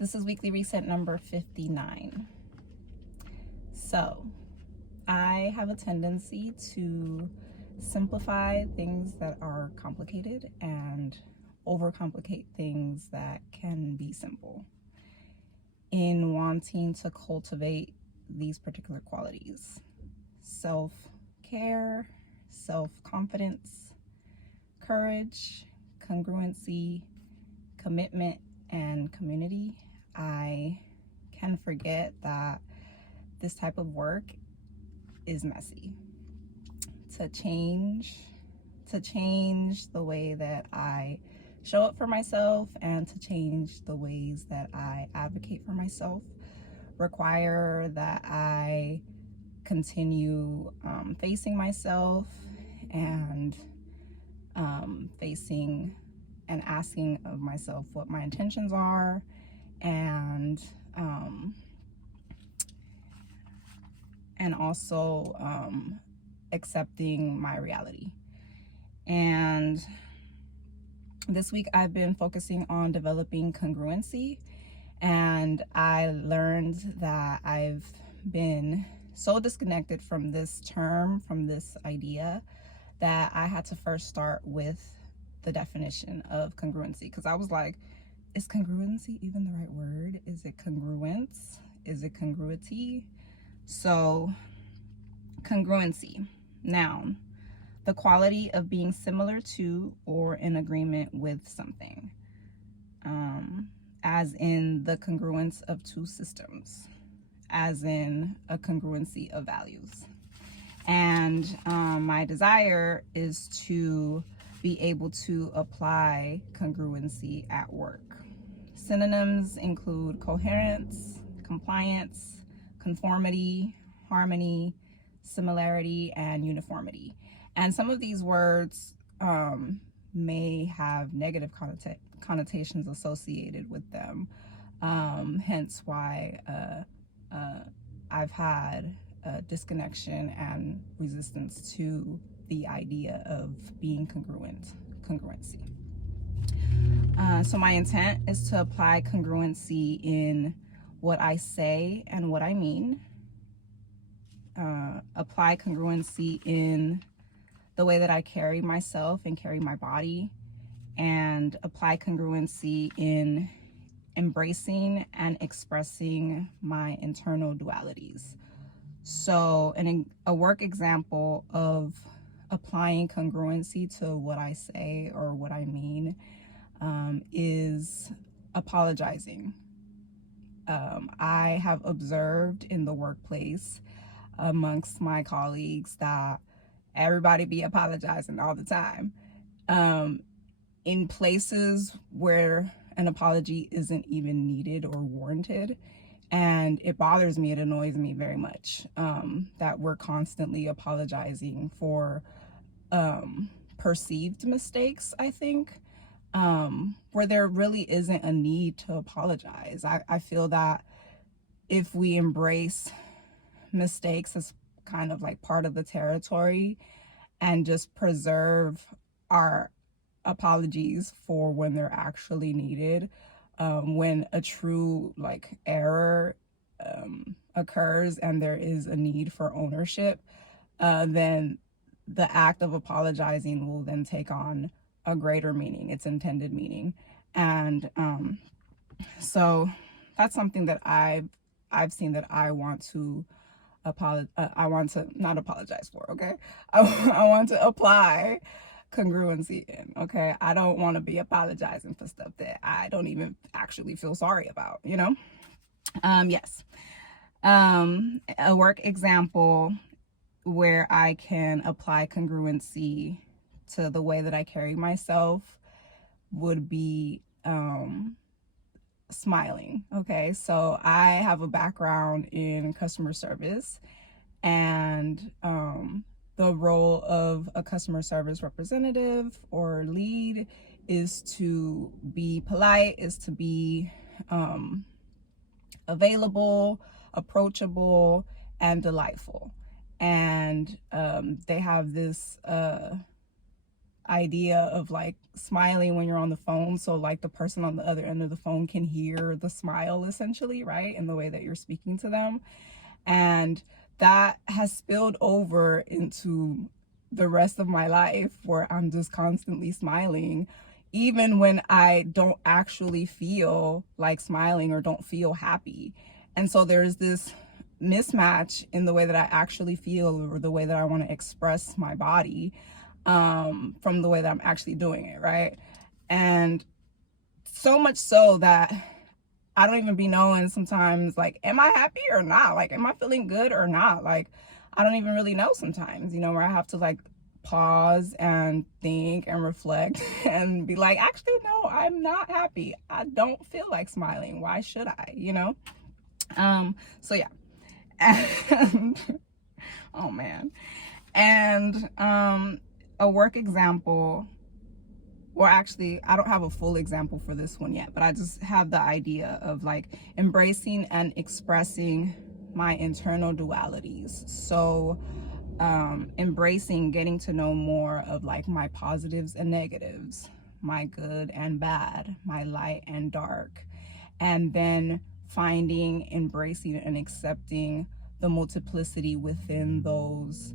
This is Weekly Reset number 59. So, I have a tendency to simplify things that are complicated and overcomplicate things that can be simple in wanting to cultivate these particular qualities: self-care, self-confidence, courage, congruency, commitment, and community. I can forget that this type of work is messy. To change the way that I show up for myself and to change the ways that I advocate for myself require that I continue facing myself and facing and asking of myself what my intentions are, and also accepting my reality. And this week I've been focusing on developing congruency, and I learned that I've been so disconnected from this term, from this idea, that I had to first start with the definition of congruency, because I was like, is congruency even the right word? Is it congruence? Is it congruity? So, congruency, noun, the quality of being similar to or in agreement with something, as in the congruence of two systems, as in a congruency of values. And my desire is to be able to apply congruency at work. Synonyms include coherence, compliance, conformity, harmony, similarity, and uniformity. And some of these words may have negative connotations associated with them, hence why I've had a disconnection and resistance to the idea of being congruency. So my intent is to apply congruency in what I say and what I mean, apply congruency in the way that I carry myself and carry my body, and apply congruency in embracing and expressing my internal dualities. So a work example of applying congruency to what I say or what I mean is apologizing. I have observed in the workplace amongst my colleagues that everybody be apologizing all the time, in places where an apology isn't even needed or warranted. And it bothers me, it annoys me very much, that we're constantly apologizing for perceived mistakes, I think, where there really isn't a need to apologize. I feel that if we embrace mistakes as kind of like part of the territory and just preserve our apologies for when they're actually needed, when a true error occurs and there is a need for ownership, then the act of apologizing will then take on a greater meaning, its intended meaning. And so that's something that I've seen that I want to not apologize for, okay? I want to apply congruency in, okay? I don't want to be apologizing for stuff that I don't even actually feel sorry about, you know? Yes. A work example where I can apply congruency to the way that I carry myself would be smiling, okay? So I have a background in customer service, and the role of a customer service representative or lead is to be polite, is to be available, approachable, and delightful. And they have this idea of like smiling when you're on the phone, so like the person on the other end of the phone can hear the smile essentially, right, in the way that you're speaking to them. And that has spilled over into the rest of my life, where I'm just constantly smiling even when I don't actually feel like smiling or don't feel happy. And so there's this mismatch in the way that I actually feel, or the way that I want to express my body, from the way that I'm actually doing it, right? And so much so that I don't even be knowing sometimes, like, am I happy or not? Like, am I feeling good or not? Like, I don't even really know sometimes, you know, where I have to like pause and think and reflect and be like, actually, no, I'm not happy. I don't feel like smiling. Why should I, you know? So yeah. And oh man. And a work example, or actually I don't have a full example for this one yet, but I just have the idea of like embracing and expressing my internal dualities. So embracing getting to know more of like my positives and negatives, my good and bad, my light and dark, and then finding, embracing, and accepting the multiplicity within those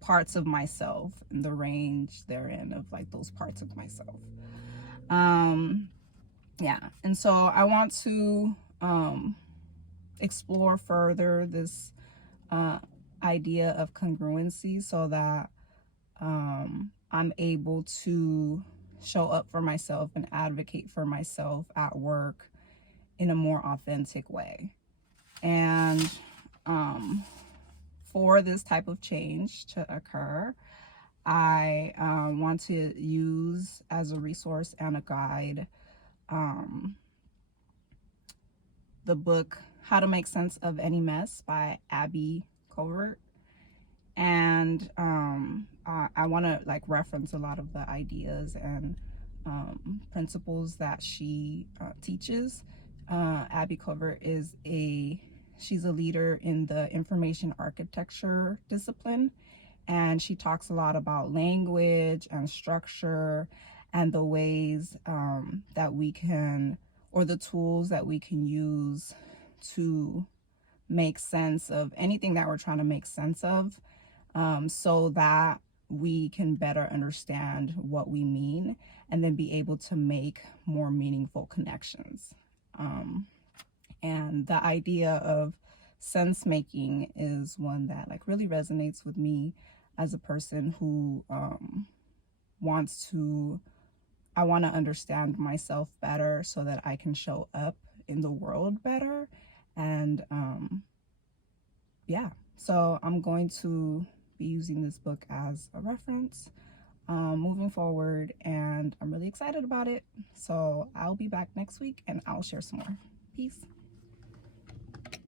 parts of myself, and the range therein of like those parts of myself. Yeah, and so I want to explore further this idea of congruency, so that I'm able to show up for myself and advocate for myself at work in a more authentic way. And for this type of change to occur, I want to use as a resource and a guide the book How to Make Sense of Any Mess by Abby Covert. And I want to like reference a lot of the ideas and principles that she teaches. Abby Covert she's a leader in the information architecture discipline, and she talks a lot about language and structure and the ways that we can, or the tools that we can use to make sense of anything that we're trying to make sense of, so that we can better understand what we mean and then be able to make more meaningful connections. And the idea of sense making is one that like really resonates with me as a person who I want to understand myself better so that I can show up in the world better. And yeah, so I'm going to be using this book as a reference moving forward, and I'm really excited about it. So I'll be back next week and I'll share some more. Peace.